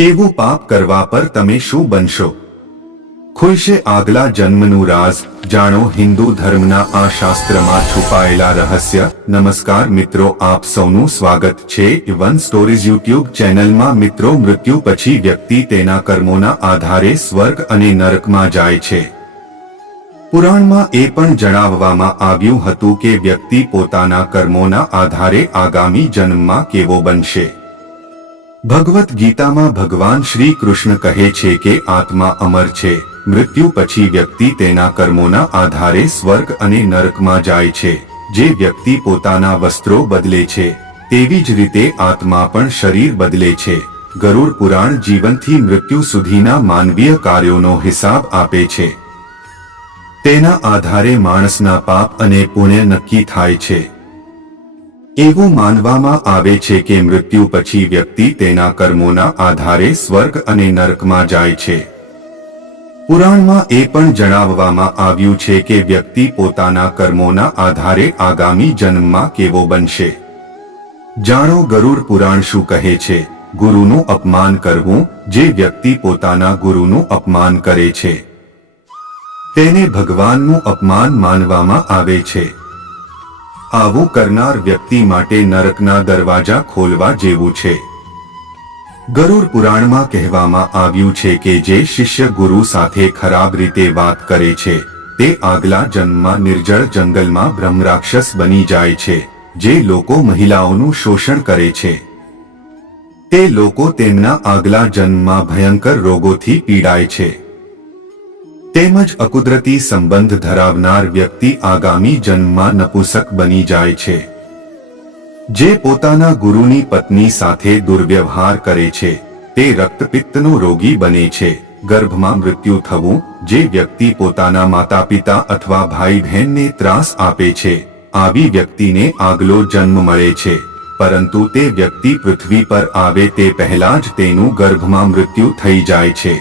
કેવું પાપ કરવા પર તમે શું બનશો? ખુલશે આગલા જન્મનું રાજ, જાણો હિન્દુ ધર્મના આ શાસ્ત્રમાં છુપાયેલા રહસ્ય. નમસ્કાર મિત્રો, આપ સૌનું સ્વાગત છે વન સ્ટોરીઝ યુટ્યુબ ચેનલમાં. મિત્રો, મૃત્યુ પછી વ્યક્તિ તેના કર્મોના આધારે સ્વર્ગ અને નરકમાં જાય છે. પુરાણમાં એ પણ જણાવવામાં આવ્યું હતું કે વ્યક્તિ પોતાના કર્મોના આધારે આગામી જન્મમાં કેવો બનશે. ભગવદ્ ગીતામાં ભગવાન શ્રી કૃષ્ણ કહે છે કે આત્મા અમર છે. મૃત્યુ પછી વ્યક્તિ તેના કર્મોના આધારે સ્વર્ગ અને નરકમાં જાય છે. જે વ્યક્તિ પોતાના વસ્ત્રો બદલે છે તેવી જ રીતે આત્મા પણ શરીર બદલે છે. ગરુડ પુરાણ જીવનથી મૃત્યુ સુધીના માનવીય કાર્યોનો હિસાબ આપે છે. તેના આધારે માણસના પાપ અને પુણ્ય નક્કી થાય છે. એવું માનવામાં આવે છે કે મૃત્યુ પછી વ્યક્તિ તેના કર્મોના આધારે સ્વર્ગ અને નરકમાં જાય છે. પુરાણમાં એ પણ જણાવવામાં આવ્યું છે કે વ્યક્તિ પોતાના કર્મોના આધારે આગામી જન્મમાં કેવો બનશે. જાણો ગરુડ પુરાણ શું કહે છે. ગુરુનું અપમાન કરવું. જે વ્યક્તિ પોતાના ગુરુનું અપમાન કરે છે તેને ભગવાનનું અપમાન માનવામાં આવે છે. આવું કરનાર વ્યક્તિ માટે નરકના દરવાજા ખોલવા જેવું છે. ગરુડ પુરાણમાં કહેવામાં આવ્યું છે કે જે શિષ્ય ગુરુ સાથે ખરાબ રીતે વાત કરે છે તે આગલા જન્મમાં નિર્જળ જંગલમાં બ્રહ્મરાક્ષસ બની જાય છે. જે લોકો મહિલાઓનું શોષણ કરે છે તે લોકો તેમના આગલા જન્મમાં ભયંકર રોગોથી પીડાય છે. તેમજ અકુદરતી સંબંધ ધરાવનાર વ્યક્તિ આગામી જન્મમાં નપુંસક બની જાય છે. જે પોતાના ગુરુની પત્ની સાથે દુર્વ્યવહાર કરે છે તે રક્તપિત્તનો રોગી બને છે. ગર્ભમાં મૃત્યુ થવું. જે વ્યક્તિ પોતાના માતા પિતા અથવા ભાઈ બહેનને ત્રાસ આપે છે આવી વ્યક્તિને આગલો જન્મ મળે છે, પરંતુ તે વ્યક્તિ પૃથ્વી પર આવે તે પહેલા જ તેનું ગર્ભમાં મૃત્યુ થઈ જાય છે.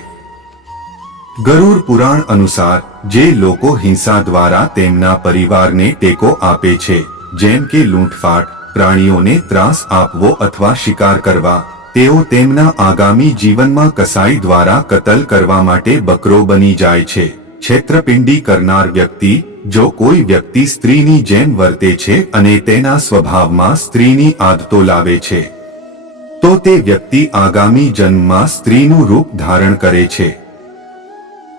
ગરુડ પુરાણ અનુસાર જે લોકો હિંસા દ્વારા તેમના પરિવારને ટેકો આપે છે, જેમ કે લૂંટફાટ, પ્રાણીઓને ત્રાસ આપવો અથવા શિકાર કરવા, તેઓ તેમના આગામી જીવનમાં કસાઈ દ્વારા કતલ કરવા માટે બકરો બની જાય છે. છેતરપિંડી કરનાર વ્યક્તિ. જો કોઈ વ્યક્તિ સ્ત્રીની જેમ વર્તે છે અને તેના સ્વભાવમાં સ્ત્રીની આદતો લાવે છે તો તે વ્યક્તિ આગામી જન્મમાં સ્ત્રીનું રૂપ ધારણ કરે છે.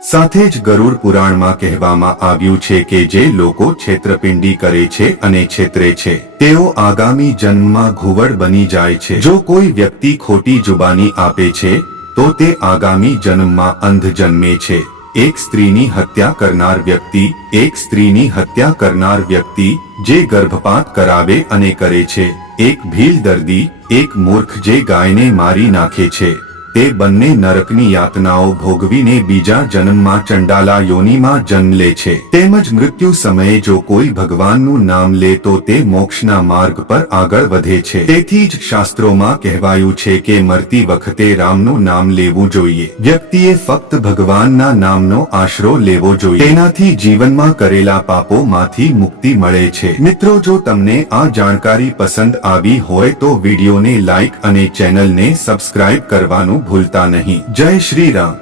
સાથે જ ગરુડ પુરાણમાં કહેવામાં આવ્યું છે કે જે લોકો છેતરપિંડી કરે છે અને છેતરે છે તેઓ આગામી જન્મમાં ઘુવડ બની જાય છે. જો કોઈ વ્યક્તિ ખોટી જુબાની આપે છે તો તે આગામી જન્મમાં અંધ જન્મે છે. એક સ્ત્રીની હત્યા કરનાર વ્યક્તિ. એક સ્ત્રીની હત્યા કરનાર વ્યક્તિ જે ગર્ભપાત કરાવે અને કરે છે. એક ભીલ દર્દી. એક મૂર્ખ જે ગાયને મારી નાખે છે. તે બંને નરકની યાતનાઓ ભોગવીને બીજા જન્મમાં ચંડાલા યોનિમાં જન્મ લે છે. તેમજ મૃત્યુ સમયે જો કોઈ ભગવાનનું નામ લે તો તે મોક્ષના માર્ગ પર આગળ વધે છે. તેથી જ શાસ્ત્રોમાં કહેવાયું છે કે મરતી વખતે રામનું નામ લેવું જોઈએ. વ્યક્તિએ ફક્ત ભગવાનના નામનો આશરો લેવો જોઈએ. તેનાથી જીવનમાં કરેલા પાપોમાંથી મુક્તિ મળે છે. મિત્રો, જો તમને આ જાણકારી પસંદ આવી હોય તો વિડીયોને લાઈક અને ચેનલને સબસ્ક્રાઇબ કરવાનું ભૂલતા નહીં. જય શ્રી રામ.